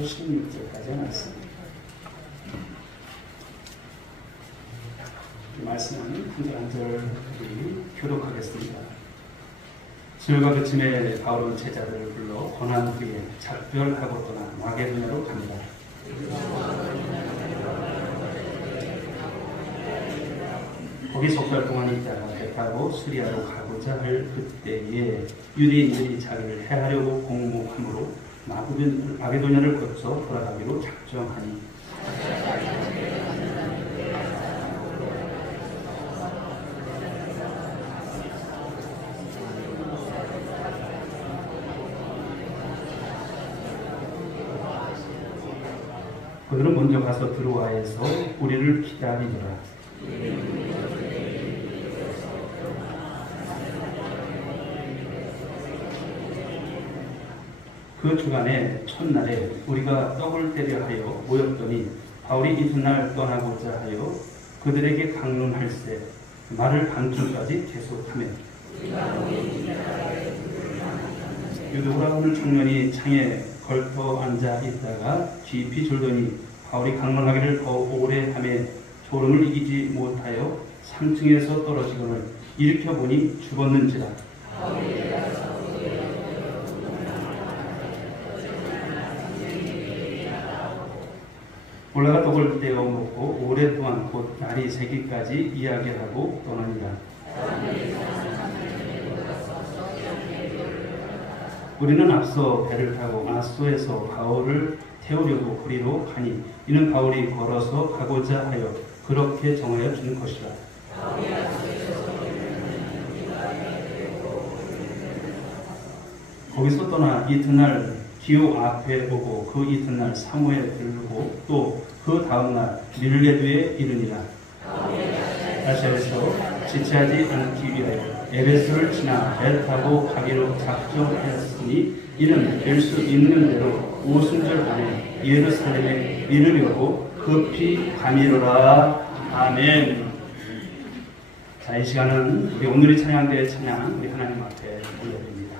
1절부터 16절까지 말씀. 이 말씀은 한 절 한 절 교독하겠습니다. 수요일과 그침에 바울은 제자들을 불러 고난 후에 작별하고 떠나 마게도냐로 갑니다. 거기 석 달 동안 있다가 배 타고 수리아로 가고자 할 그때에 유대인들이 자기를 해하려고 공모함으로 마게도냐를 거쳐 돌아가기로 작정하니 그들은 먼저 가서 드로아에서 우리를 기다리더라. 그 주간에 첫날에 우리가 떡을 때려 하여 모였더니 바울이 이튿날 떠나고자 하여 그들에게 강론할세 말을 반쯤까지 계속하며 유도라 하는 청년이 창에 걸터 앉아 있다가 깊이 졸더니 바울이 강론하기를 더 오래 하며 졸음을 이기지 못하여 3층에서 떨어지거늘 일으켜 보니 죽었는지라. 올라가 떡을 떼어 먹고 오랫동안 곧 날이 새기까지 이야기하고 떠나니라. 우리는 앞서 배를 타고 아소에서 바울을 태우려고 거리로 가니 이는 바울이 걸어서 가고자 하여 그렇게 정하여 준 것이라. 거기서 떠나 이튿날 기오 앞에 오고 그 이튿날 사모에 들르고 또 그 다음날 밀레드에 이르니라. 아시아에서 지체하지 않기 위하여 에베소를 지나 배 타고 가기로 작정하였으니 이는 될 수 있는 대로 오순절 안에 예루살렘에 이르려고 급히 가미로라. 아멘. 자, 이 시간은 우리 오늘의 찬양대의 찬양 우리 하나님 앞에 올려드립니다.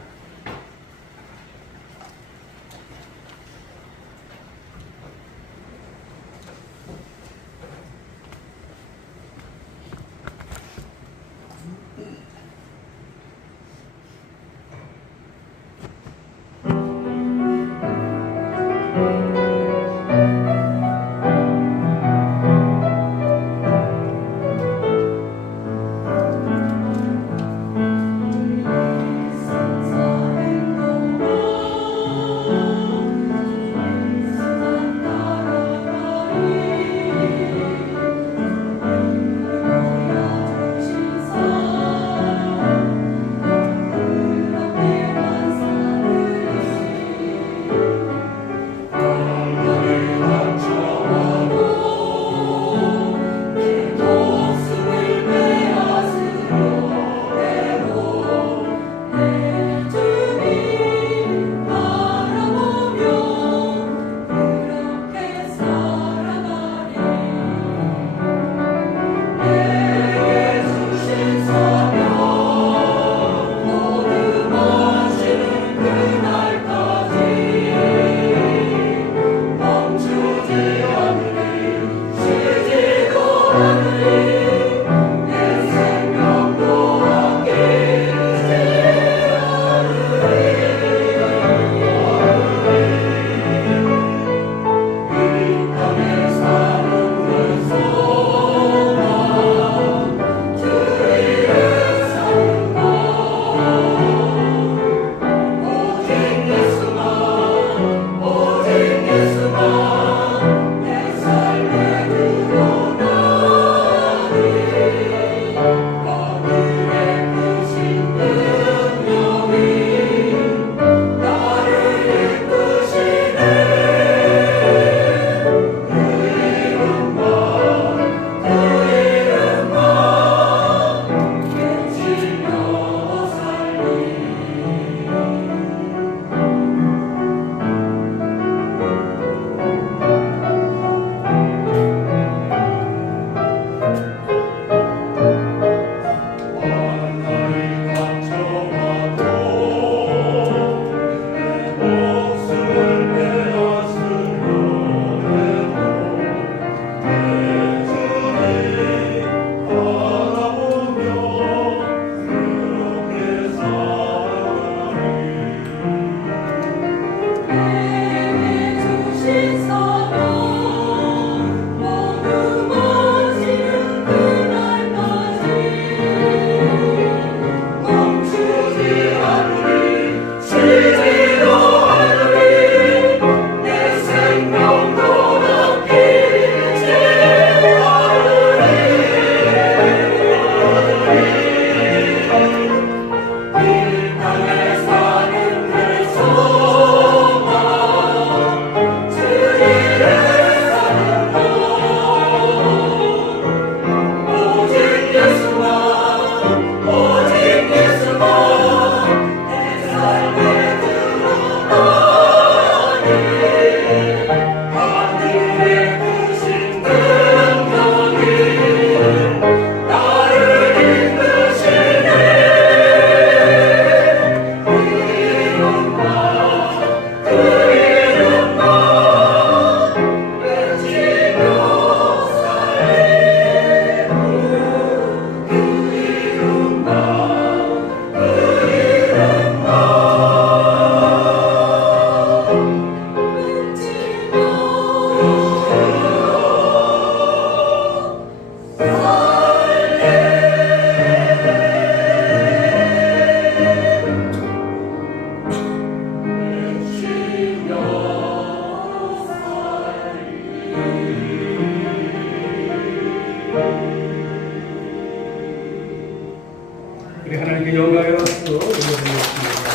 하나님께 영광의 박수 올려드리겠습니다.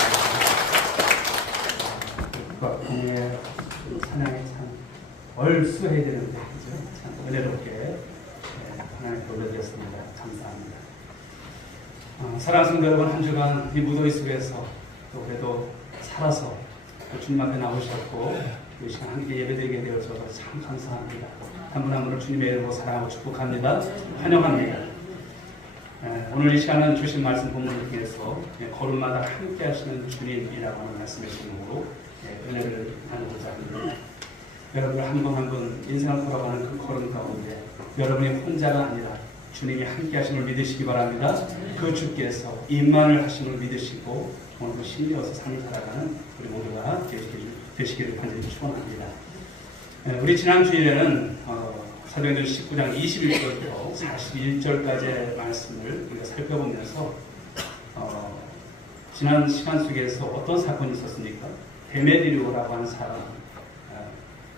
공예 찬양이 참 얼쑤해야 되는데 그죠? 참 은혜롭게 하나님께 올려드렸습니다. 감사합니다. 사랑하는 성도 여러분, 한 주간 이 무더위 속에서 또 그래도 살아서 또 주님 앞에 나오셨고 이 시간 함께 예배드리게 되어서 참 감사합니다. 한 분 한 분을 주님의 이름으로 사랑하고 축복합니다. 환영합니다. 오늘 이 시간은 주신 말씀 본문을 통해서 걸음마다 함께 하시는 주님이라고 하는 말씀의 제목으로 은혜를 나누고자 합니다. 여러분 한 분 한 분 인생을 걸어가는 그 걸음 가운데 여러분이 혼자가 아니라 주님이 함께 하심을 믿으시기 바랍니다. 그 주께서 임만을 하심을 믿으시고 오늘 그 신뢰어서 삶을 살아가는 우리 모두가 되시기를 간절히 축원합니다. 우리 지난 주일에는 사도행전 19장 21절부터 41절까지의 말씀을 우리가 살펴보면서 지난 시간 속에서 어떤 사건이 있었습니까? 데메드리오라고 하는 사람,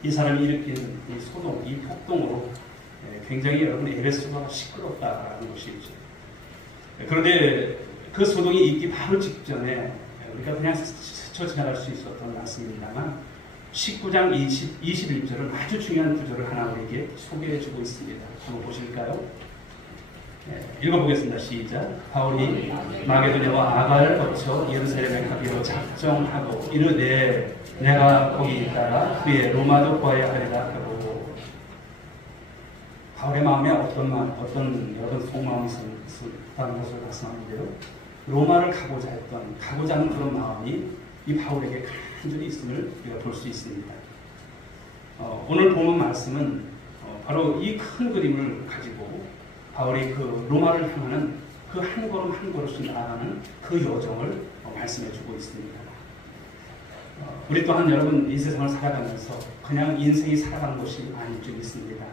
이 사람이 일으킨 이 소동, 이 폭동으로 굉장히 여러분 에베소가 시끄럽다라는 것이죠. 그런데 그 소동이 있기 바로 직전에 우리가 그냥 스쳐 지나갈 수 있었던 말씀입니다만 19장 21절은 아주 중요한 구절을 하나 우리에게 소개해주고 있습니다. 한번 보실까요? 읽어보겠습니다. 시작. 바울이 마게도냐와 아가를 거쳐 예루살렘에 가기로 작정하고 이르되 내가 거기 있다가 후에 로마도 구하여 하리라 하고, 바울의 마음에 어떤 속마음이 있었다는 것을 말씀하는데요. 로마를 가고자 하는 그런 마음이 이 바울에게 간절히 있음을 우리가 볼 수 있습니다. 오늘 본문 말씀은 바로 이 큰 그림을 가지고 바울이 그 로마를 향하는 그 한 걸음 한 걸음씩 나아가는 그 여정을 말씀해 주고 있습니다. 우리 또한 여러분 이 세상을 살아가면서 그냥 인생이 살아가는 것이 아닌 줄 믿습니다.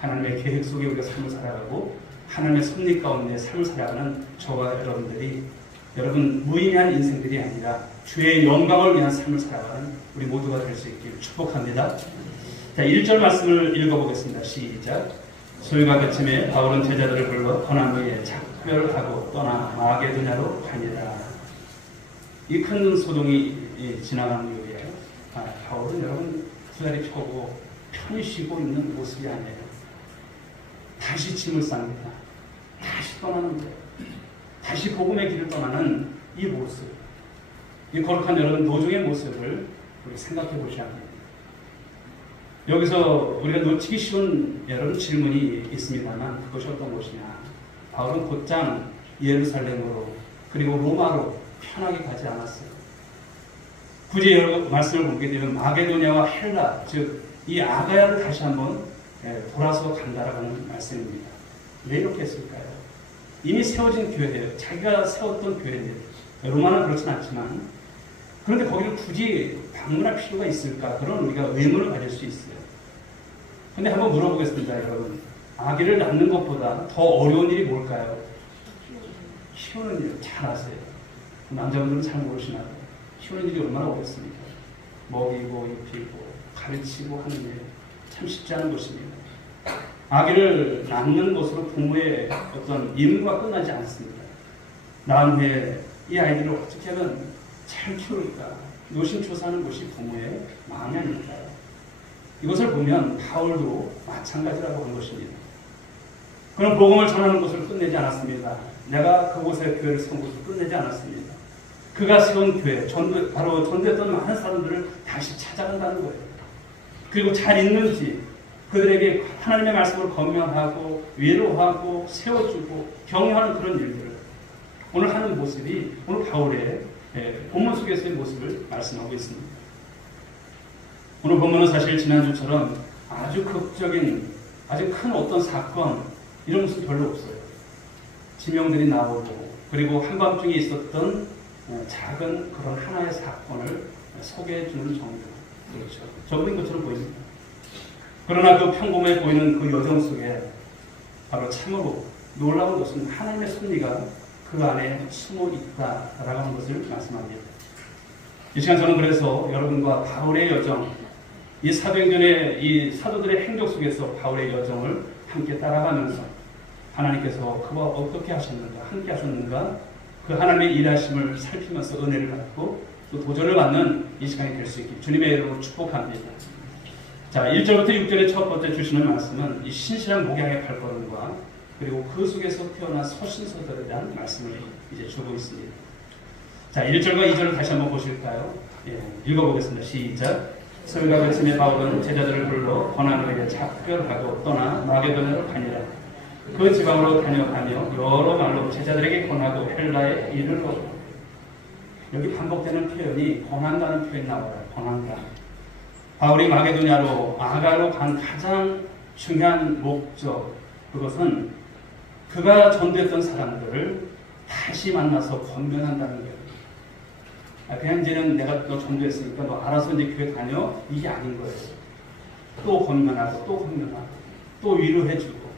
하나님의 계획 속에 우리가 삶을 살아가고 하나님의 섭리 가운데 삶을 살아가는 저와 여러분들이 여러분 무의미한 인생들이 아니라 주의 영광을 위한 삶을 살아가는 우리 모두가 될 수 있기를 축복합니다. 자, 1절 말씀을 읽어보겠습니다. 시작. 소유가 그침에 바울은 제자들을 불러 더나무에 작별을 하고 떠나 마게도냐로 가니라. 이 큰 소동이 지나가는 이후에 바울은 여러분 두 다리 펴고 편히 쉬고 있는 모습이 아니에요. 다시 짐을 쌉니다. 다시 떠나는 거예요. 다시 복음의 길을 떠나는 이 모습, 이 거룩한 여러분 노종의 모습을 우리 생각해 보셔야 합니다. 여기서 우리가 놓치기 쉬운 여러분 질문이 있습니다만 그것이 어떤 것이냐. 바울은 곧장 예루살렘으로 그리고 로마로 편하게 가지 않았어요. 굳이 여러분 말씀을 보게 되면 마게도냐와 헬라, 즉 이 아가야를 다시 한번 돌아서 간다라는 말씀입니다. 왜 이렇게 했을까요? 이미 세워진 교회예요. 자기가 세웠던 교회인데 로마는 그렇진 않지만 그런데 거기를 굳이 방문할 필요가 있을까? 그런 우리가 의문을 가질 수 있어요. 근데 한번 물어보겠습니다, 여러분. 아기를 낳는 것보다 더 어려운 일이 뭘까요? 키우는 일 잘 아세요. 남자분들은 잘 모르시나요? 키우는 일이 얼마나 어렵습니까? 먹이고 입히고 가르치고 하는 일 참 쉽지 않은 것입니다. 아기를 낳는 것으로 부모의 어떤 임무가 끝나지 않습니다. 낳은 후에 이 아이들을 어떻게 하면 잘 키울까? 노심초사하는 것이 부모의 마음이 아닐까요? 이것을 보면 바울도 마찬가지라고 한 것입니다. 그는 복음을 전하는 것을 끝내지 않았습니다. 내가 그곳에 교회를 세운 것을 끝내지 않았습니다. 그가 세운 교회, 바로 전도했던 많은 사람들을 다시 찾아간다는 거예요. 그리고 잘 있는지 그들에게 하나님의 말씀을 건면하고 위로하고 세워주고 격려하는 그런 일들을 오늘 하는 모습이 오늘 바울의 본문 속에서의 모습을 말씀하고 있습니다. 오늘 본문은 사실 지난주처럼 아주 극적인 아주 큰 어떤 사건 이런 모습 별로 없어요. 지명들이 나오고 그리고 한밤중에 있었던 작은 그런 하나의 사건을 소개해 주는 정도. 그렇죠. 적은 것처럼 보입니다. 그러나 그 평범해 보이는 그 여정 속에 바로 참으로 놀라운 것은 하나님의 섭리가 그 안에 숨어 있다라고 하는 것을 말씀합니다. 이 시간 저는 그래서 여러분과 바울의 여정, 이 사도행전의 이 사도들의 행적 속에서 바울의 여정을 함께 따라가면서 하나님께서 그와 어떻게 하셨는가, 함께 하셨는가, 그 하나님의 일하심을 살피면서 은혜를 받고 또 도전을 받는 이 시간이 될 수 있길 주님의 이름으로 축복합니다. 자, 1절부터 6절의 첫 번째 주시는 말씀은 이 신실한 목양의 발걸음과 그리고 그 속에서 태어난 서신서들에 대한 말씀을 이제 주고 있습니다. 자, 1절과 2절을 다시 한번 보실까요? 예, 읽어보겠습니다. 시작. 서울과 베스메 바울은 제자들을 불러 고난을 위해 작별하고 떠나 마게도냐로 가니라. 그 지방으로 다녀가며 여러 말로 제자들에게 권하고 헬라에 이르러. 여기 반복되는 표현이 권한다는 표현이 나와요. 권한다. 바울이 마게도냐로 아가로 간 가장 중요한 목적, 그것은 그가 전도했던 사람들을 다시 만나서 권면한다는 거예요. 그냥 이제는 내가 너 전도했으니까 너 알아서 이제 교회 다녀, 이게 아닌 거예요. 또 권면하고 또 권면하고 또 위로해주고,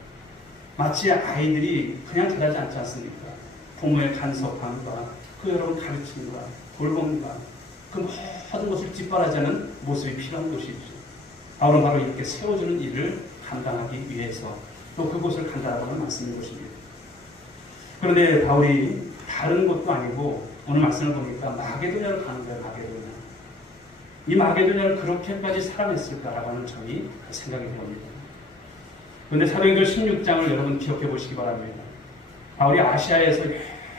마치 아이들이 그냥 자라지 않지 않습니까? 부모의 간섭함과 그 여러분 가르침과 돌봄과 그 모든 것을 뒷바라지하는 모습이 필요한 것이죠. 바울은 바로 이렇게 세워주는 일을 감당하기 위해서 또 그곳을 간다라고 하는 말씀인 것입니다. 그런데 바울이 다른 곳도 아니고 오늘 말씀을 보니까 마게도냐로 가는 거예요. 마게도냐. 이 마게도냐를 그렇게까지 사랑했을까라고 하는 점이 생각이 됩니다. 그런데 사도행전 16장을 여러분 기억해 보시기 바랍니다. 바울이 아시아에서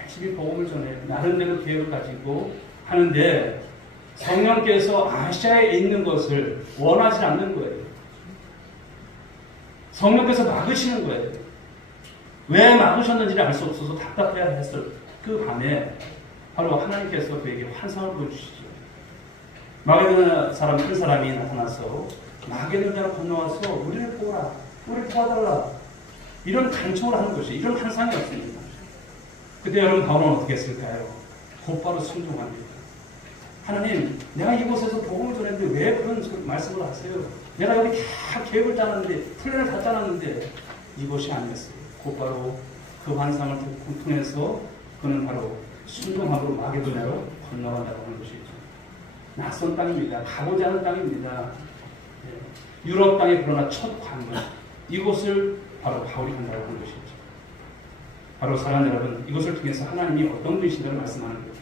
열심히 복음을 전해 나름대로 계획을 가지고 하는데 성령께서 아시아에 있는 것을 원하지 않는 거예요. 성령께서 막으시는 거예요. 왜 막으셨는지를 알 수 없어서 답답해야 했을 그 밤에 바로 하나님께서 그에게 환상을 보여주시죠. 마게도냐 사람 한 사람이 나타나서 마게도냐로 건너와서 우리를 보라, 우리를 도와달라, 이런 간청을 하는 것이, 이런 환상이었습니다. 그때 여러분 바울은 어떻게 했을까요? 곧바로 순종합니다. 하나님, 내가 이곳에서 복음을 전했는데 왜 그런 말씀을 하세요? 내가 여기 다 계획을 짜놨는데, 플랜을 다 짜놨는데 이것이 아니었어요. 곧바로 그 환상을 통해서 그는 바로 순종함으로 마게도냐로 건너간다고 하는 것이죠. 낯선 땅입니다. 가보지 않은 땅입니다. 유럽 땅에 그러나 첫 관문, 이곳을 바로 바울이 간다고 하는 것이죠. 바로 사랑하는 여러분, 이것을 통해서 하나님이 어떤 분이신가를 말씀하는 거예요.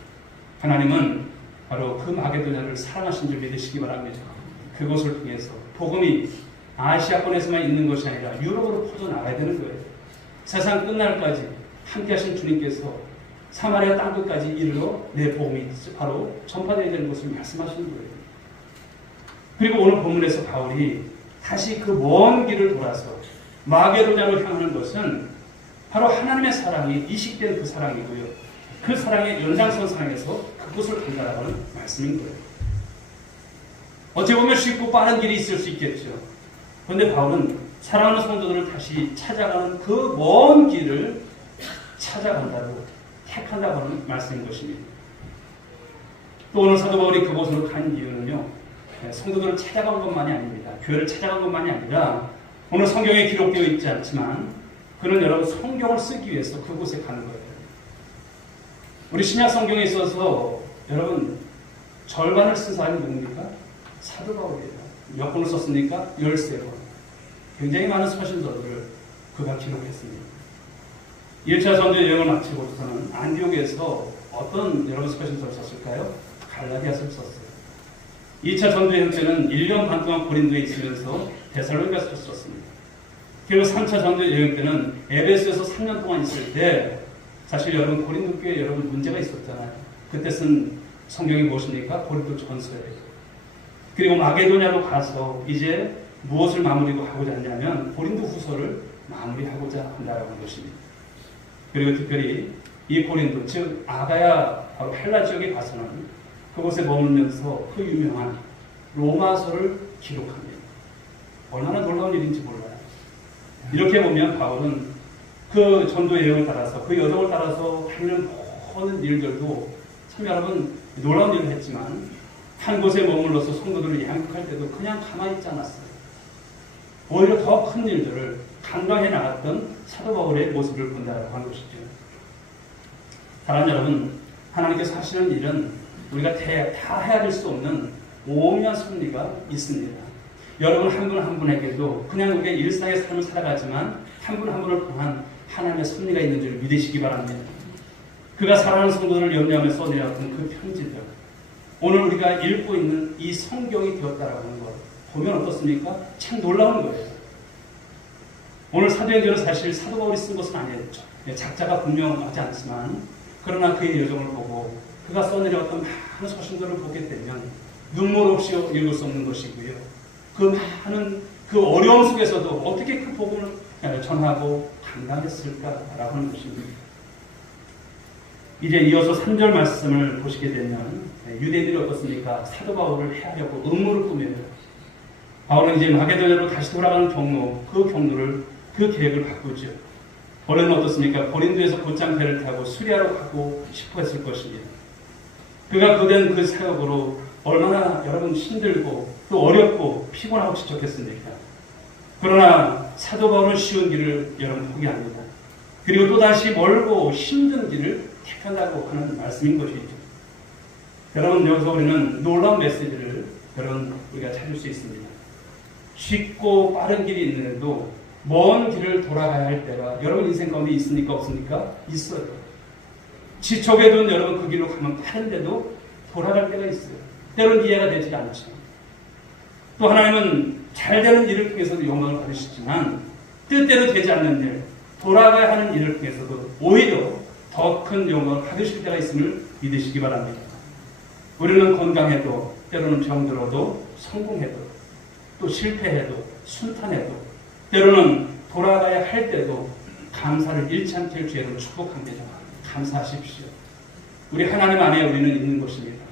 하나님은 바로 그 마게도냐를 사랑하신 줄 믿으시기 바랍니다. 그것을 통해서 복음이 아시아권에서만 있는 것이 아니라 유럽으로 퍼져나가야 되는 거예요. 세상 끝날까지 함께 하신 주님께서 사마리아 땅끝까지 이르러 내 복음이 바로 전파되어야 되는 것을 말씀하시는 거예요. 그리고 오늘 본문에서 바울이 다시 그 먼 길을 돌아서 마게도냐로 향하는 것은 바로 하나님의 사랑이 이식된 그 사랑이고요. 그 사랑의 연장선상에서 그곳을 간다라고 하는 말씀인 거예요. 어찌 보면 쉽고 빠른 길이 있을 수 있겠죠. 그런데 바울은 사랑하는 성도들을 다시 찾아가는 그 먼 길을 찾아간다고, 택한다고 하는 말씀인 것입니다. 또 오늘 사도 바울이 그곳으로 간 이유는요, 성도들을 찾아간 것만이 아닙니다. 교회를 찾아간 것만이 아니라 오늘 성경에 기록되어 있지 않지만 그는 여러분 성경을 쓰기 위해서 그곳에 가는 거예요. 우리 신약 성경에 있어서 여러분 절반을 쓴 사람이 누굽니까? 사도 바울이에요. 몇 권을 썼습니까? 13권. 굉장히 많은 서신서들을 그가 기록했습니다. 1차 전도 여행을 마치고서는 안디옥에서 어떤 여러분 서신서를 썼을까요? 갈라디아서를 썼어요. 2차 전도 여행 때는 1년 반 동안 고린도에 있으면서 데살로니가서를 썼습니다. 그리고 3차 전도 여행 때는 에베소에서 3년 동안 있을 때 사실 여러분 고린도 교회에 여러분 문제가 있었잖아요. 그때 쓴 성경이 무엇입니까? 고린도 전서예요. 그리고 마게도냐로 가서 이제 무엇을 마무리고 하고자 하냐면 고린도 후서를 마무리하고자 한다는 것입니다. 그리고 특별히 이 고린도, 즉 아가야 바로 헬라 지역에 가서는 그곳에 머물면서 그 유명한 로마서를 기록합니다. 얼마나 놀라운 일인지 몰라요. 이렇게 보면 바울은 그 전도 여행을 따라서, 그 여정을 따라서 하는 모든 일들도 참 여러분 놀라운 일을 했지만 한 곳에 머물러서 성도들을 양육할 때도 그냥 가만히 있지 않았어요. 오히려 더 큰 일들을 감당해 나갔던 사도 바울의 모습을 본다고 하는 것이죠. 사랑하는 여러분, 하나님께서 하시는 일은 우리가 다 헤아릴 수 없는 오묘한 섭리가 있습니다. 여러분 한 분 한 분에게도 그냥 우리가 일상의 삶을 살아가지만 한 분 한 분을 통한 하나님의 섭리가 있는 줄 믿으시기 바랍니다. 그가 사랑하는 성도들을 염려하며 써내려왔던 그 편지들, 오늘 우리가 읽고 있는 이 성경이 되었다라는 것 보면 어떻습니까? 참 놀라운 거예요. 오늘 사도행전은 사실 사도 바울이 쓴 것은 아니었죠. 작자가 분명하지 않지만 그러나 그의 여정을 보고 그가 써내려왔던 많은 서신들을 보게 되면 눈물 없이 읽을 수 없는 것이고요. 그 많은 그 어려움 속에서도 어떻게 그 복음을 전하고 감당했을까라고 하는 것입니다. 이제 이어서 3절 말씀을 보시게 되면 유대인들이 어떻습니까? 사도 바울을 해하려고 음모를 꾸며요. 바울은 이제 마게도냐로 다시 돌아가는 경로, 그 계획을 바꾸죠. 원래는 어떻습니까? 고린도에서 곧장 배를 타고 수리아로 가고 싶어 했을 것입니다. 그가 거된 그 사역으로 얼마나 여러분 힘들고 또 어렵고 피곤하고 지쳤겠습니까? 그러나 사도 바울은 쉬운 길을 여러분 포기합니다. 그리고 또다시 멀고 힘든 길을 택한다고 하는 말씀인 것이죠. 여러분, 여기서 우리는 놀라운 메시지를 여러분 우리가 찾을 수 있습니다. 쉽고 빠른 길이 있는데도 먼 길을 돌아가야 할 때가 여러분 인생 가운데 있습니까? 없습니까? 있어요. 지촉에도 여러분 그 길로 가면 빠른데도 돌아갈 때가 있어요. 때로는 이해가 되지 않죠. 또 하나님은 잘 되는 일을 통해서도 영광을 받으시지만 뜻대로 되지 않는 일, 돌아가야 하는 일을 통해서도 오히려 더 큰 영광을 받으실 때가 있음을 믿으시기 바랍니다. 우리는 건강해도, 때로는 병들어도, 성공해도, 또 실패해도, 순탄해도, 때로는 돌아가야 할 때도 감사를 잃지 않게 할 주의를 축복합니다. 감사하십시오. 우리 하나님 안에 우리는 있는 것입니다.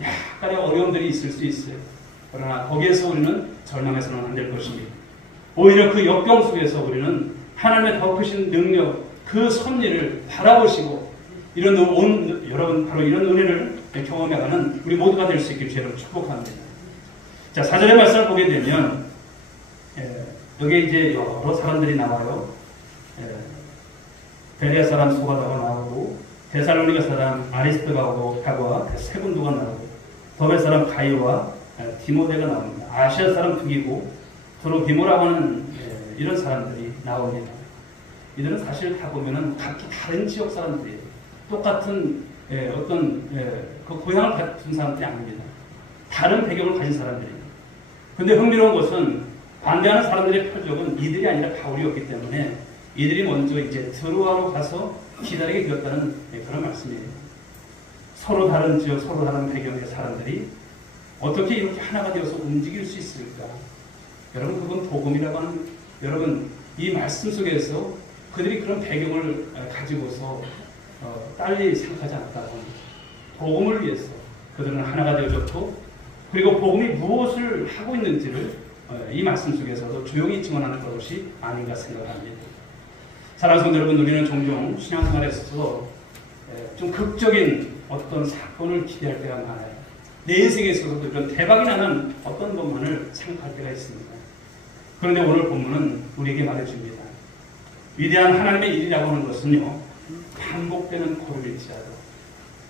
약간의 어려움들이 있을 수 있어요. 그러나 거기에서 우리는 절망해서는 안 될 것입니다. 오히려 그 역경 속에서 우리는 하나님의 더 크신 능력, 그 섭리를 바라보시고 여러분 바로 이런 은혜를 경험해가는 우리 모두가 될 수 있길 주의로 축복합니다. 자, 4절의 말씀을 보게 되면 여기 이제 여러 사람들이 나와요. 베레아 사람 소바다가 나오고 데살로니가 사람 아리스토가와 세군도가 나오고 더베 사람 가이오와 디모데가 나옵니다. 아시아 사람 두기고 드로비모라고 하는 이런 사람들이 나옵니다. 이들은 사실 다 보면은 각기 다른 지역 사람들이에요. 똑같은 그 고향을 가진 사람들이 아닙니다. 다른 배경을 가진 사람들이에요. 근데 흥미로운 것은 반대하는 사람들의 표적은 이들이 아니라 바울이었기 때문에 이들이 먼저 이제 드로아로 가서 기다리게 되었다는 그런 말씀이에요. 서로 다른 지역, 서로 다른 배경의 사람들이 어떻게 이렇게 하나가 되어서 움직일 수 있을까? 여러분, 그건 복음이라고 하는, 여러분, 이 말씀 속에서 그들이 그런 배경을 가지고서 딸리 생각하지 않았다고. 복음을 위해서 그들은 하나가 되어졌고, 그리고 복음이 무엇을 하고 있는지를 이 말씀 속에서도 조용히 증언하는 것이 아닌가 생각합니다. 사랑하는 성도 여러분, 우리는 종종 신앙생활에 있어서 좀 극적인 어떤 사건을 기대할 때가 많아요. 내 인생에 있어서도 이런 대박이 나는 어떤 것만을 생각할 때가 있습니다. 그런데 오늘 본문은 우리에게 말해줍니다. 위대한 하나님의 일이라고 하는 것은요, 반복되는 고를일지라도,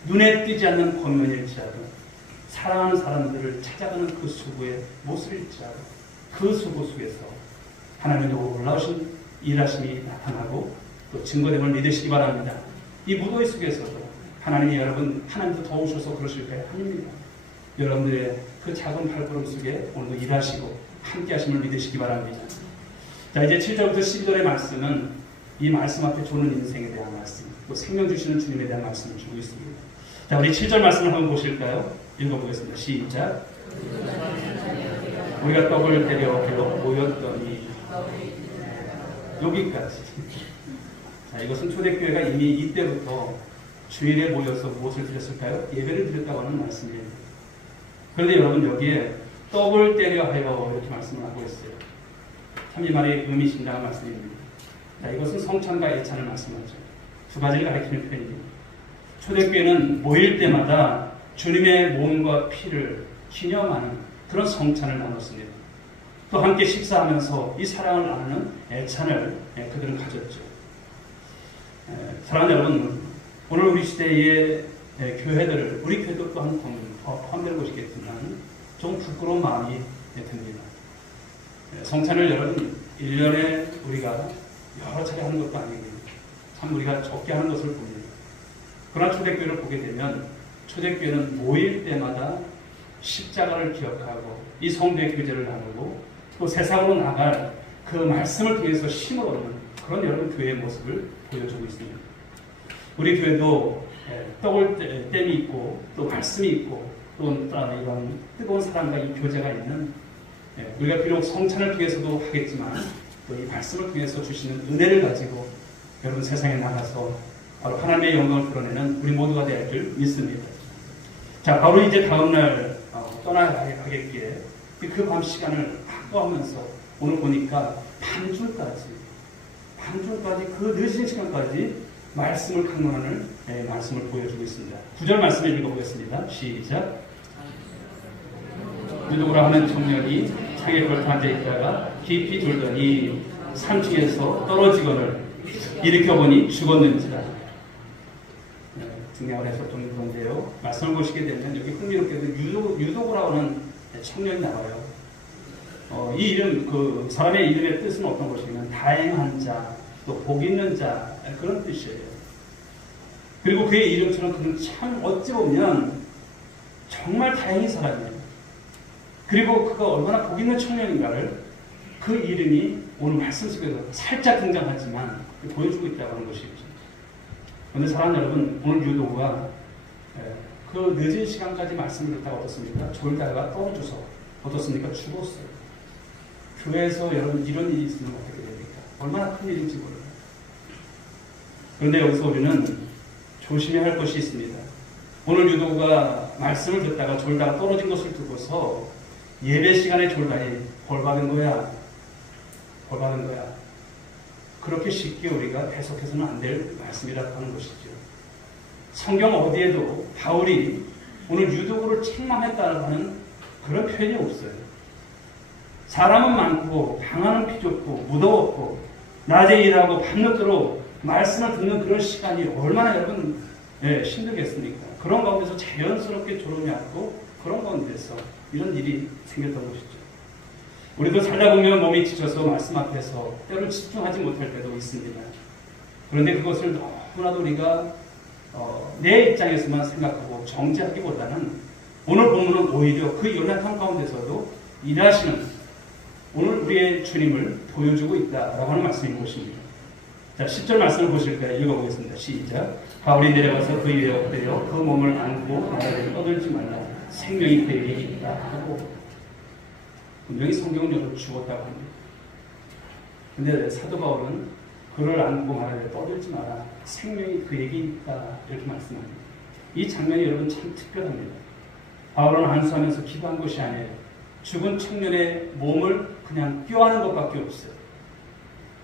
눈에 띄지 않는 권면일지라도, 사랑하는 사람들을 찾아가는 그 수고의 모습일지라도, 그 수고 속에서 하나님의 놀라우신 일하심이 나타나고 또 증거됨을 믿으시기 바랍니다. 이 무더위 속에서도 하나님이 여러분 하나님도 도우셔서 그러실까요? 아닙니다. 여러분들의 그 작은 발걸음 속에 오늘도 일하시고 함께 하심을 믿으시기 바랍니다. 자, 이제 7절부터 12절의 말씀은 이 말씀 앞에 주는 인생에 대한 말씀, 또 생명 주시는 주님에 대한 말씀을 주고 있습니다. 자, 우리 7절 말씀을 한번 보실까요? 읽어보겠습니다. 시작. 우리가 떡을 때려 모였더니 여기까지. 자, 이것은 초대교회가 이미 이때부터 주일에 모여서 무엇을 드렸을까요? 예배를 드렸다고 하는 말씀이에요. 그런데 여러분, 여기에 떡을 때려 하여 이렇게 말씀을 하고 있어요. 참 이 말이 의미심장한 말씀입니다. 자, 이것은 성찬과 예찬을 말씀하죠. 두 가지를 가리키는 표현입니다. 초대교회는 모일 때마다 주님의 몸과 피를 기념하는 그런 성찬을 나눴습니다. 또 함께 식사하면서 이 사랑을 나누는 애찬을 그들은 가졌죠. 사랑하는 여러분, 오늘 우리 시대의 교회들을, 우리 교회도 또한 포함되는 것이겠지만 좀 부끄러운 마음이 듭니다. 성찬을 여러분 1년에 우리가 여러 차례 하는 것도 아니고 참 우리가 적게 하는 것을 봅니다. 그러나 초대교회를 보게 되면 초대교회는 모일 때마다 십자가를 기억하고 이 성도의 교제를 나누고 또 세상으로 나갈 그 말씀을 통해서 힘을 얻는 그런 여러분 교회의 모습을 보여주고 있습니다. 우리 교회도 떡을 땜이 있고 또 말씀이 있고 또 이런 뜨거운 사랑과 이 교제가 있는 우리가 비록 성찬을 통해서도 하겠지만 또 이 말씀을 통해서 주시는 은혜를 가지고 여러분 세상에 나가서 바로 하나님의 영광을 드러내는 우리 모두가 될 줄 믿습니다. 자, 바로 이제 다음날 떠나가겠기에 그 밤 시간을 확보하면서 오늘 보니까 반줄까지 그 늦은 시간까지 말씀을 강론하는 말씀을 보여주고 있습니다. 9절 말씀을 읽어보겠습니다. 시작. 유독으로 하는 청년이 창에 걸터 앉아있다가 깊이 졸더니 3층에서 떨어지거늘 일으켜보니 죽었는지라. 중요한 해석은 그런데요. 말씀을 보시게 되면 여기 흥미롭게도 유독으로 하는 청년이 나와요. 이 이름, 그 사람의 이름의 뜻은 어떤 것이냐면 다행한 자, 또 복 있는 자, 그런 뜻이에요. 그리고 그의 이름처럼 그는 참 어찌 보면 정말 다행인 사람이에요. 그리고 그가 얼마나 복 있는 청년인가를 그 이름이 오늘 말씀 속에서 살짝 등장하지만 보여주고 있다고 하는 것이죠. 그런데 사랑하는 여러분, 오늘 유도가 그 늦은 시간까지 말씀을 듣다가 어떻습니까? 졸다가 떨어져서 어떻습니까? 죽었어요. 교회에서 여러분 이런 일이 있으면 어떻게 됩니까? 얼마나 큰 일인지 몰라요. 그런데 여기서 우리는 조심해야 할 것이 있습니다. 오늘 유도가 말씀을 듣다가 졸다가 떨어진 것을 두고서 예배 시간에 졸다니 벌 받은 거야. 그렇게 쉽게 우리가 해석해서는 안 될 말씀이라고 하는 것이죠. 성경 어디에도 바울이 오늘 유독으로 책망했다는 그런 표현이 없어요. 사람은 많고 방아는 피좁고 무더웠고 낮에 일하고 밤늦도록 말씀을 듣는 그런 시간이 얼마나 여러분 힘들겠습니까? 그런 가운데서 자연스럽게 졸음이 왔고 그런 가운데서 이런 일이 생겼던 것이죠. 우리도 살다 보면 몸이 지쳐서 말씀 앞에서 때로 집중하지 못할 때도 있습니다. 그런데 그것을 너무나도 우리가 내 입장에서만 생각하고 정죄하기보다는 오늘 본문은 오히려 그 연약한 가운데서도 일하시는 오늘 우리의 주님을 보여주고 있다라고 하는 말씀인 것입니다. 자, 10절 말씀을 보실까요? 읽어보겠습니다. 시작. 바울이 내려가서 그 위에 엎드려 그 몸을 안고 나라를 떠들지 말라. 생명이 그에게 있다 하고 분명히 성경은 여기서 죽었다고 합니다. 근데 사도 바울은 그를 안고 말하되 떠들지 마라. 생명이 그에게 있다. 이렇게 말씀합니다. 이 장면이 여러분 참 특별합니다. 바울은 안수하면서 기도한 것이 아니에요. 죽은 청년의 몸을 그냥 껴안은 것밖에 없어요.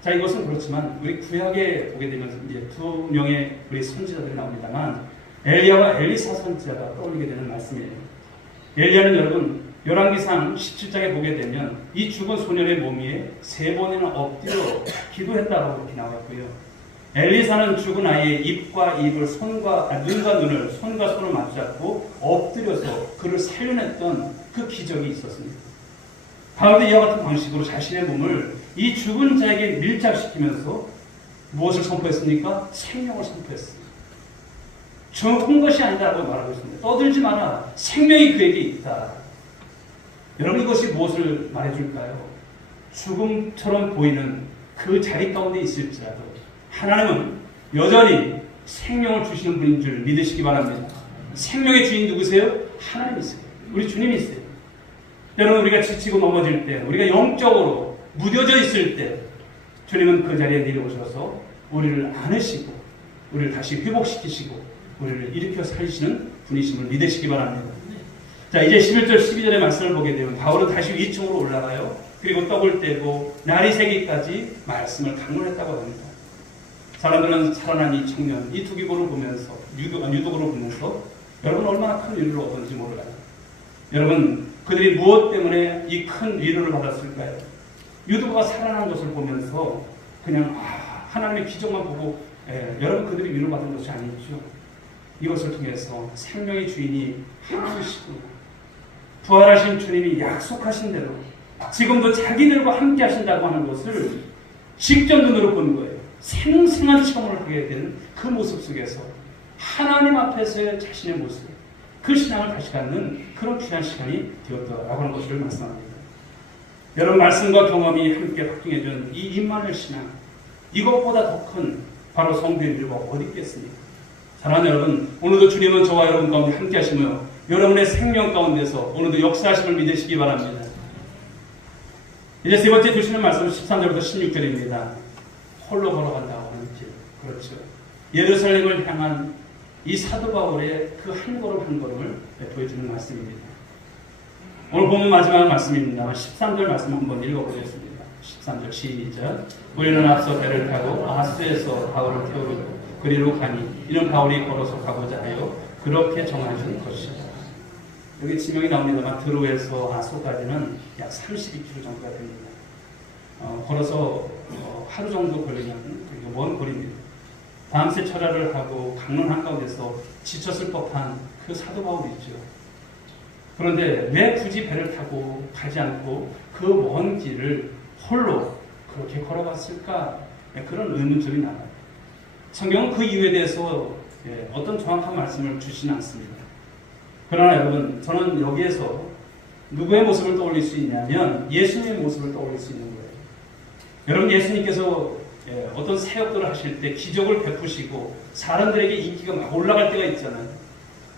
자, 이것은 그렇지만 우리 구약에 보게 되면 이제 두 명의 우리 선지자들이 나옵니다만 엘리야와 엘리사 선지자가 떠올리게 되는 말씀이에요. 엘리야는 여러분 열왕기상 17장에 보게 되면 이 죽은 소년의 몸 위에 3번이나 엎드려 기도했다고 이렇게 나왔고요. 엘리사는 죽은 아이의 입과 입을 눈과 눈을 손과 손을 맞잡고 엎드려서 그를 살려냈던 그 기적이 있었습니다. 바울도 이와 같은 방식으로 자신의 몸을 이 죽은 자에게 밀착시키면서 무엇을 선포했습니까? 생명을 선포했습니다. 죽은 것이 아니다라고 말하고 있습니다. 떠들지 마라. 생명이 그에게 있다. 여러분 이것이 무엇을 말해줄까요? 죽음처럼 보이는 그 자리 가운데 있을지라도 하나님은 여전히 생명을 주시는 분인 줄 믿으시기 바랍니다. 생명의 주인 누구세요? 하나님이세요. 우리 주님이세요. 여러분 우리가 지치고 넘어질 때, 우리가 영적으로 무뎌져 있을 때 주님은 그 자리에 내려오셔서 우리를 안으시고 우리를 다시 회복시키시고 우리를 일으켜 살리시는 분이심을 믿으시기 바랍니다. 자, 이제 11절 12절의 말씀을 보게 되면 바울은 다시 위층으로 올라가요. 그리고 떡을 떼고 날이 새기까지 말씀을 강론했다고 합니다. 사람들은 살아난 이 청년, 이 두 기고를 보면서 유독으로 보면서 여러분 얼마나 큰 위로를 얻었는지 몰라요. 여러분 그들이 무엇 때문에 이 큰 위로를 받았을까요? 유독가 살아난 것을 보면서 그냥 하나님의 기적만 보고 여러분 그들이 위로받은 것이 아니죠. 이것을 통해서 생명의 주인이 하나님이시고 부활하신 주님이 약속하신 대로 지금도 자기들과 함께 하신다고 하는 것을 직접 눈으로 보는 거예요. 생생한 체험을 하게 되는 그 모습 속에서 하나님 앞에서의 자신의 모습, 그 신앙을 다시 갖는 그런 귀한 시간이 되었다라고 하는 것을 말씀합니다. 여러분, 말씀과 경험이 함께 확증해준 이 임마누엘 신앙, 이것보다 더 큰 바로 성도의 일과 어디 있겠습니까? 사랑하는 여러분, 오늘도 주님은 저와 여러분 가운데 함께 하시며 여러분의 생명 가운데서 오늘도 역사하심을 믿으시기 바랍니다. 이제 세 번째 주시는 말씀은 13절부터 16절입니다. 홀로 걸어간다고 하는 길. 그렇죠. 예루살렘을 향한 이 사도 바울의 그 한 걸음 한 걸음을 보여주는 말씀입니다. 오늘 보면 마지막 말씀입니다. 13절 말씀 한번 읽어보겠습니다. 13절 시작. 우리는 앞서 배를 타고 아스에서 바울을 태우고 그리로 가니 이는 바울이 걸어서 가고자 하여 그렇게 정하신 것이다. 여기 지명이 나옵니다만 드로에서 아소까지는 약 32km 정도가 됩니다. 걸어서 하루 정도 걸리면 되게 먼 거리입니다. 밤새 철야를 하고 강릉 한가운데서 지쳤을 법한 그 사도 바울이죠. 그런데 왜 굳이 배를 타고 가지 않고 그 먼 길을 홀로 그렇게 걸어갔을까? 그런 의문점이 나와요. 성경은 그 이유에 대해서 어떤 정확한 말씀을 주시진 않습니다. 그러나 여러분, 저는 여기에서 누구의 모습을 떠올릴 수 있냐면 예수님의 모습을 떠올릴 수 있는 거예요. 여러분, 예수님께서 어떤 사역들을 하실 때 기적을 베푸시고 사람들에게 인기가 막 올라갈 때가 있잖아요.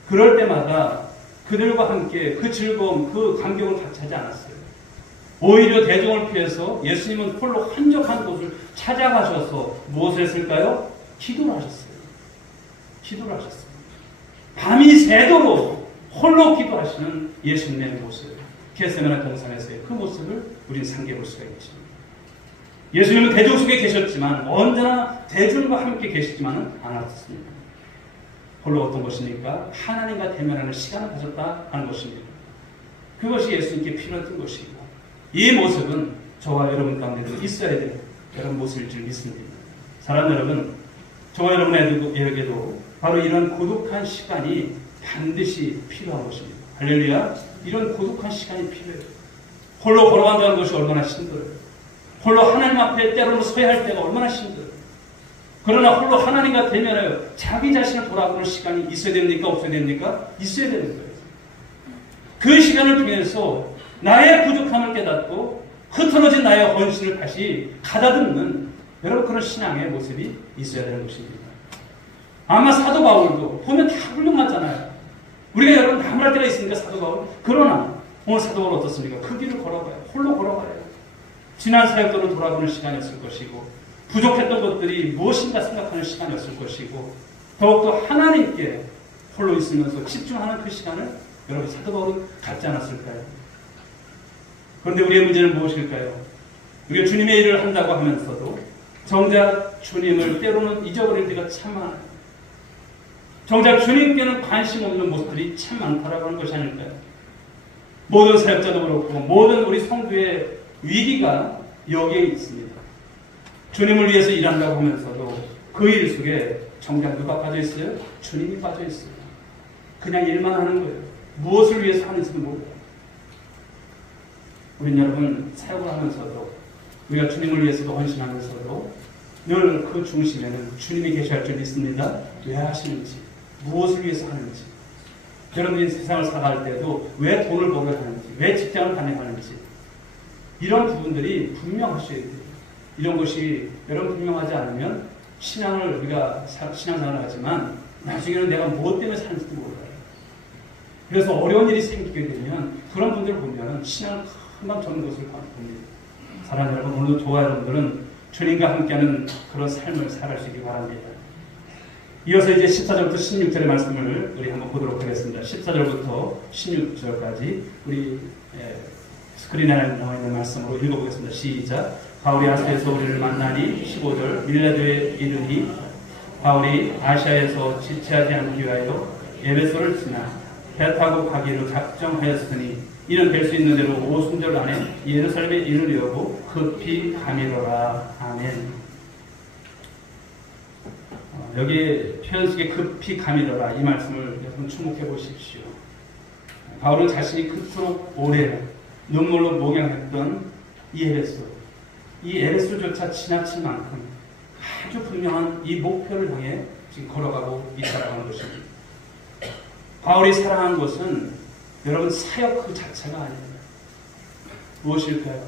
그럴 때마다 그들과 함께 그 즐거움, 그 감격을 같이 하지 않았어요. 오히려 대중을 피해서 예수님은 홀로 한적한 곳을 찾아가셔서 무엇을 했을까요? 기도를 하셨어요. 기도를 하셨어요. 밤이 새도록 홀로 기도하시는 예수님의 모습, 겟세마네 동산에서의 그 모습을 우리는 상기해 볼 수가 있습니다. 예수님은 대중 속에 계셨지만 언제나 대중과 함께 계시지만은 않았습니다. 홀로 어떤 것입니까? 하나님과 대면하는 시간을 가졌다 하는 것입니다. 그것이 예수님께 필요했던 것이고 이 모습은 저와 여러분 가운데도 있어야 될 그런 모습일 줄 믿습니다. 사랑하는 여러분, 저와 여러분에게도 바로 이런 고독한 시간이 반드시 필요한 것입니다. 할렐루야! 이런 고독한 시간이 필요해요. 홀로 걸어간다는 것이 얼마나 힘들어요. 홀로 하나님 앞에 때로는 서야 할 때가 얼마나 힘들어요. 그러나 홀로 하나님과 대면하여 자기 자신을 돌아보는 시간이 있어야 됩니까? 없어야 됩니까? 있어야 되는 거예요. 그 시간을 통해서 나의 부족함을 깨닫고 흩어진 나의 헌신을 다시 가다듬는 여러분 그런 신앙의 모습이 있어야 되는 것입니다. 아마 사도 바울도 보면 다 훌륭하잖아요. 우리가 여러분 나무랄 때가 있으니까 사도 바울. 그러나 오늘 사도 바울 어떻습니까? 그 길을 걸어가요. 홀로 걸어가요. 지난 사역도로 돌아보는 시간이었을 것이고 부족했던 것들이 무엇인가 생각하는 시간이었을 것이고 더욱더 하나님께 홀로 있으면서 집중하는 그 시간을 여러분 사도 바울은 갖지 않았을까요? 그런데 우리의 문제는 무엇일까요? 우리가 주님의 일을 한다고 하면서도 정작 주님을 때로는 잊어버릴 때가 참 많아요. 정작 주님께는 관심 없는 모습들이 참 많다라고 하는 것이 아닐까요? 모든 사역자도 그렇고 모든 우리 성도의 위기가 여기에 있습니다. 주님을 위해서 일한다고 하면서도 그 일 속에 정작 누가 빠져 있어요? 주님이 빠져 있어요. 그냥 일만 하는 거예요. 무엇을 위해서 하는지도 모르고. 우린 여러분 사역을 하면서도 우리가 주님을 위해서도 헌신하면서도 늘 그 중심에는 주님이 계셔야 할 줄 믿습니다. 왜 하시는지, 무엇을 위해서 하는지, 여러분이 세상을 살아갈 때도 왜 돈을 벌어야 하는지, 왜 직장을 다녀야 하는지 이런 부분들이 분명하셔야 돼요. 이런 것이 여러분 분명하지 않으면 신앙을 우리가 신앙생활을 하지만 나중에는 내가 무엇 때문에 사는지도 몰라요. 그래서 어려운 일이 생기게 되면 그런 분들을 보면 신앙을 금방 저는 것을 봅니다. 사랑하는 여러분, 오늘도 저와 여러분들은 주님과 함께하는 그런 삶을 살아갈 수 있기 바랍니다. 이어서 이제 14절부터 16절의 말씀을 우리 한번 보도록 하겠습니다. 14절부터 16절까지 우리 스크린에 나와 있는 말씀으로 읽어보겠습니다. 시작. 바울이 아시아에서 우리를 만나니 15절 밀라도에 이르니 바울이 아시아에서 지체하지 않기 위하여 에베소를 지나 배 타고 가기로 작정하였으니 이는 될 수 있는 대로 오순절 안에 예루살렘에 이르려고 급히 가미로라. 아멘. 여기 표현 속에 급히 가미로라 이 말씀을 여러분 주목해 보십시오. 바울은 자신이 그토록 오래 눈물로 목양했던 이 에베소조차 지나칠 만큼 아주 분명한 이 목표를 향해 지금 걸어가고 있다는 것입니다. 바울이 사랑한 것은 여러분 사역 그 자체가 아닙니다. 무엇일까요?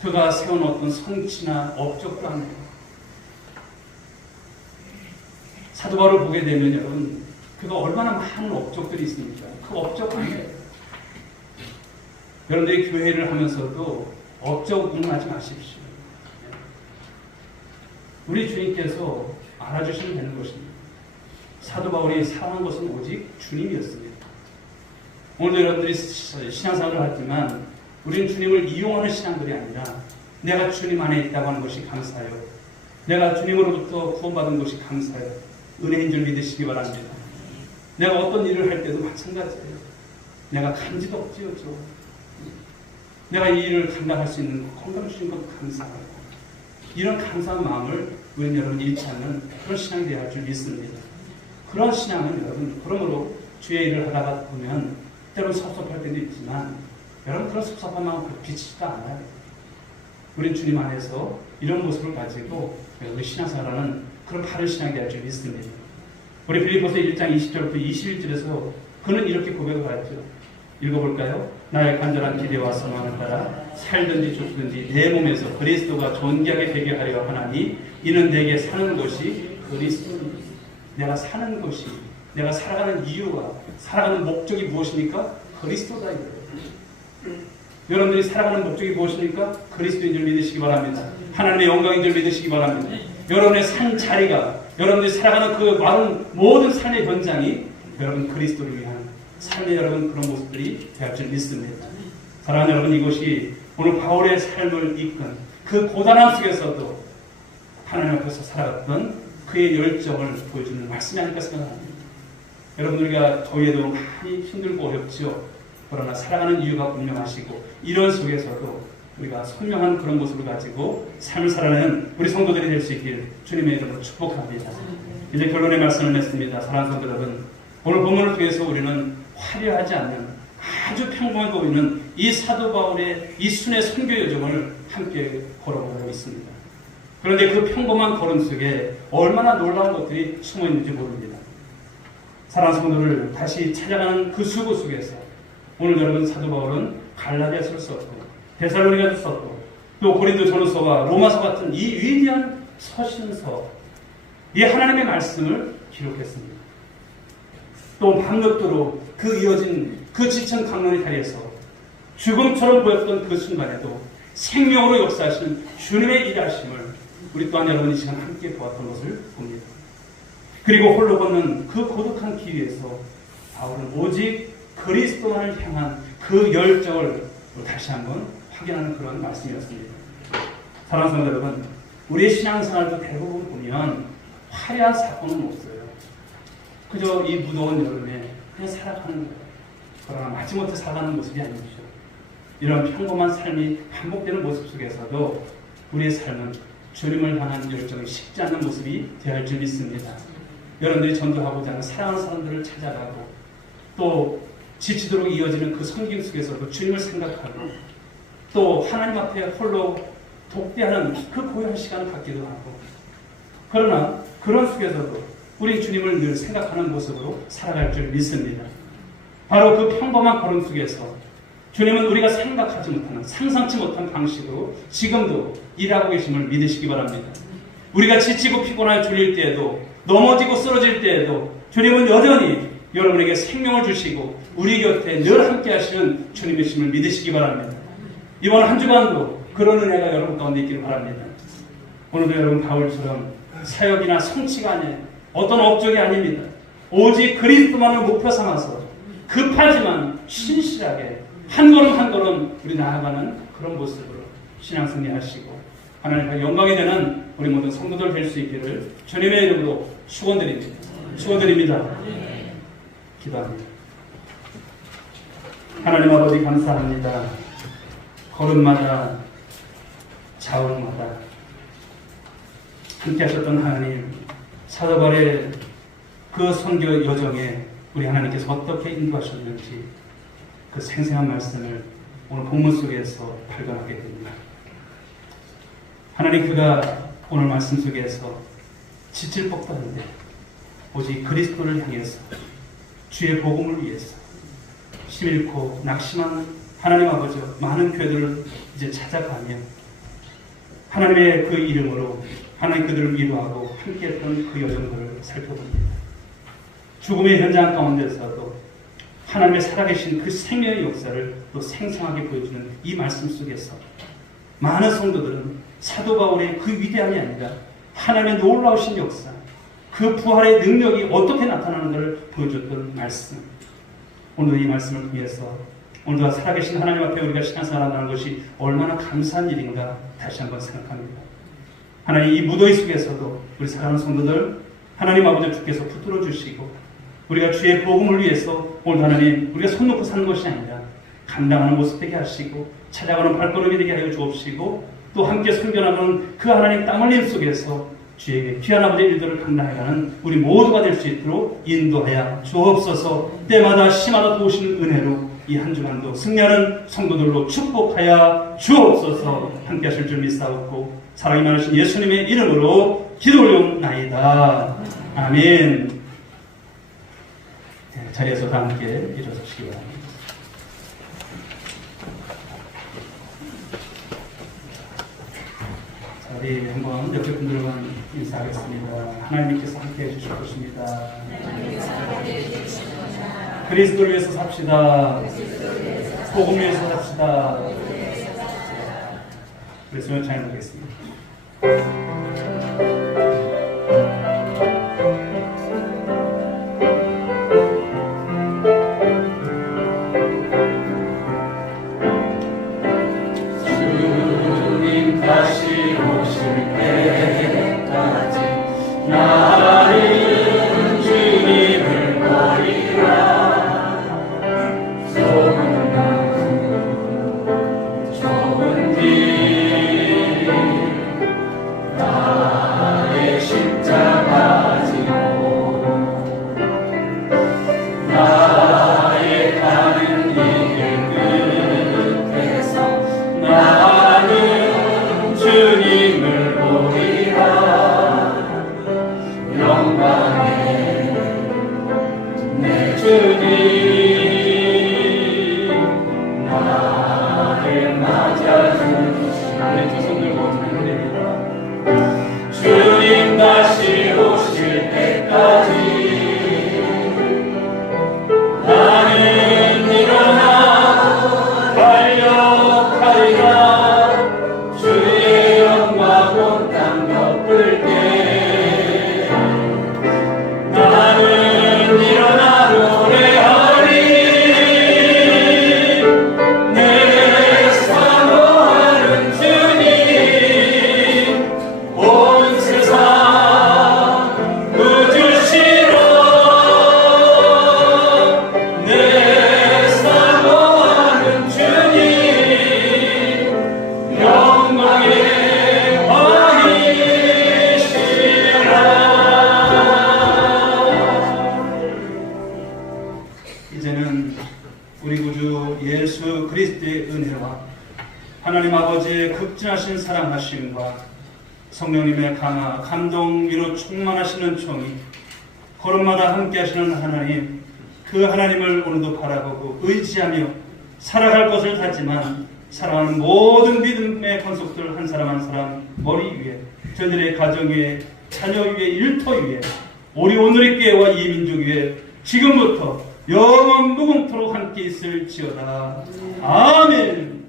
그가 세운 어떤 성취나 업적도 아닙니다. 사도 바울을 보게 되면 여러분 그가 얼마나 많은 업적들이 있습니까? 그 업적 아니에요. 여러분들이 교회를 하면서도 업적 운운하지 마십시오. 우리 주님께서 알아주시면 되는 것입니다. 사도 바울이 사랑한 것은 오직 주님이었습니다. 오늘도 여러분들이 신앙생활을 하지만 우리는 주님을 이용하는 신앙들이 아니라 내가 주님 안에 있다고 하는 것이 감사해요. 내가 주님으로부터 구원받은 것이 감사해요. 은혜인 줄 믿으시기 바랍니다. 내가 어떤 일을 할 때도 마찬가지예요. 내가 간지도 없지요. 내가 이 일을 감당할 수 있는 건강 주신 것 감사하고 이런 감사한 마음을 우리 여러분 잃지 않는 그런 신앙이 되어야 할 줄 믿습니다. 그런 신앙은 여러분 그러므로 주의 일을 하다가 보면 때로는 섭섭할 때도 있지만 여러분 그런 섭섭한 마음 비치지도 않아요. 우린 주님 안에서 이런 모습을 가지고 우리 신앙생활하는 그런 바른 신앙이 되어야 할 줄 믿습니다. 우리 빌립보서 1장 20절부터 21절에서 그는 이렇게 고백을 하였죠. 읽어볼까요? 나의 간절한 기대와 소망을 따라 살든지 죽든지 내 몸에서 그리스도가 존귀하게 되게 하려 하나니 이는 내게 사는 것이 그리스도입니다. 내가 사는 것이 내가 살아가는 이유가 살아가는 목적이 무엇입니까? 그리스도다 이거예요. 여러분들이 살아가는 목적이 무엇입니까? 그리스도인 줄 믿으시기 바랍니다. 하나님의 영광인 줄 믿으시기 바랍니다. 여러분의 산 자리가 여러분들이 살아가는 그 많은 모든 삶의 현장이 여러분 그리스도를 위한 삶의 여러분 그런 모습들이 되할 줄 믿습니다. 사랑하는 여러분 이것이 오늘 바울의 삶을 이끈 그 고단함 속에서도 하나님 앞에서 살아갔던 그의 열정을 보여주는 말씀이 아닐까 생각합니다. 여러분 우리가 더위에도 많이 힘들고 어렵죠. 그러나 살아가는 이유가 분명하시고 이런 속에서도 우리가 선명한 그런 모습을 가지고 삶을 살아내는 우리 성도들이 될 수 있길 주님의 이름으로 축복합니다. 이제 결론의 말씀을 맺습니다. 사랑하는 성도 여러분, 오늘 본문을 통해서 우리는 화려하지 않는 아주 평범해 보이는 이 사도 바울의 이 순회 선교 여정을 함께 걸어보고 있습니다. 그런데 그 평범한 걸음 속에 얼마나 놀라운 것들이 숨어 있는지 모릅니다. 사랑하는 성도를 다시 찾아가는 그 수고 속에서 오늘 여러분 사도 바울은 갈라디아서를 썼고 데살로니가도 썼고 또 고린도전후서와 로마서 같은 이 위대한 서신서 이 하나님의 말씀을 기록했습니다. 또 밤늦도록 그 이어진 그 지천 강론의 자리에서 죽음처럼 보였던 그 순간에도 생명으로 역사하신 주님의 일하심을 우리 또한 여러분 이 시간 함께 보았던 것을 봅니다. 그리고 홀로 걷는 그 고독한 길 위에서 바울은 오직 그리스도만을 향한 그 열정을 다시 한번 확인하는 그런 말씀이었습니다. 사랑하는 성도 여러분, 우리의 신앙생활도 대부분 보면 화려한 사건은 없어요. 그저 이 무더운 여름에 그냥 살아가는 거예요. 그러나 마지못해 살아가는 모습이 아니죠. 이런 평범한 삶이 반복되는 모습 속에서도 우리의 삶은 주님을 향한 열정이 식지 않는 모습이 되어야 할 줄 믿습니다. 여러분들이 전도하고자 하는 사랑하는 사람들을 찾아가고 또 지치도록 이어지는 그 섬김 속에서도 주님을 생각하고 또 하나님 앞에 홀로 독대하는 그 고요한 시간을 갖기도 하고 그러나 그런 속에서도 우리 주님을 늘 생각하는 모습으로 살아갈 줄 믿습니다. 바로 그 평범한 걸음 속에서 주님은 우리가 생각하지 못하는 상상치 못한 방식으로 지금도 일하고 계심을 믿으시기 바랍니다. 우리가 지치고 피곤하여 졸릴 때에도 넘어지고 쓰러질 때에도 주님은 여전히 여러분에게 생명을 주시고 우리 곁에 늘 함께 하시는 주님이심을 믿으시기 바랍니다. 이번 한 주간도 그런 은혜가 여러분 가운데 있기를 바랍니다. 오늘도 여러분 바울처럼 사역이나 성취가 아닌 어떤 업적이 아닙니다. 오직 그리스도만을 목표 삼아서 급하지만 신실하게 한 걸음 한 걸음 우리 나아가는 그런 모습으로 신앙 승리하시고 하나님께 영광이 되는 우리 모든 성도들 될 수 있기를 주님의 이름으로 축원드립니다. 축원드립니다. 기도합니다. 하나님 아버지 감사합니다. 걸음마다 자울마다 함께 하셨던 하나님 사도 바울의 그 선교 여정에 우리 하나님께서 어떻게 인도하셨는지 그 생생한 말씀을 오늘 본문 속에서 발견하게 됩니다. 하나님 그가 오늘 말씀 속에서 지칠 법도 한데 오직 그리스도를 향해서 주의 복음을 위해서 힘잃고 낙심한 하나님 아버지 많은 교회들을 이제 찾아가며 하나님의 그 이름으로 하나님 그들을 위로하고 함께했던 그 여정들을 살펴봅니다. 죽음의 현장 가운데서도 하나님의 살아계신 그 생명의 역사를 또 생생하게 보여주는 이 말씀 속에서 많은 성도들은 사도 바울의 그 위대함이 아니라 하나님의 놀라우신 역사, 그 부활의 능력이 어떻게 나타나는가를 보여줬던 말씀. 오늘 이 말씀을 통해서 오늘도 살아계신 하나님 앞에 우리가 신앙생활한다는 것이 얼마나 감사한 일인가 다시 한번 생각합니다. 하나님 이 무더위 속에서도 우리 사랑하는 성도들 하나님 아버지 주께서 붙들어 주시고 우리가 주의 복음을 위해서 오늘 하나님 우리가 손 놓고 사는 것이 아니라 감당하는 모습 되게 하시고 찾아가는 발걸음이 되게 하여 주옵시고 또 함께 숨겨나가는 그 하나님 땀 흘림 속에서 주에게 귀한 아버지의 일들을 감당해가는 우리 모두가 될 수 있도록 인도하여 주옵소서. 때마다 시마다 도우시는 은혜로 이 한 주간도 승리하는 성도들로 축복하여 주옵소서. 함께 하실 줄 믿사옵고 사랑이 많으신 예수님의 이름으로 기도 올려옵나이다. 아멘. 네, 자리에서 다 함께 일어서시기 바랍니다. 우리 한번 옆에 분들만 인사하겠습니다. 하나님께서 함께 해주실 것입니다. 그리스도를 위해서 삽시다. 복음 위해서 삽시다. 우리 수요 찬양하겠습니다. 주님 다시 오실 때까지 나는 주님을 버리라. 좁은 길 나의 십자가 지고 나의 가는 이 길 끝에서 나는 주님을 보리라. 영광의 내 주님 나를 맞아주시네. 두 손 들고 찬양합니다. 주님 다시 오실 때까지 나는 일어나 달려가리라. 주의 영광 온 땅 덮을 때 나는 일어나 노래하리. 내 사모하는 주님 온 세상 웃으시러. 내 사모하는 주님 영광의 왕이시라. 이제는 우리 구주 예수 그리스도의 은혜와 하나님 아버지의 극진하신 사랑하심과 성령님의 강화, 감동, 위로 충만하시는 총이 걸음마다 함께 하시는 하나님, 그 하나님을 오늘도 바라보고 의지하며 살아갈 것을 다지만 사랑하는 모든 믿음의 권속들 한 사람 한 사람 머리 위에, 저들의 가정 위에, 자녀 위에, 일터 위에, 우리 오늘의 교회와 이 민족 위에 지금부터 영원 무궁토록 함께 있을지어다. 아멘.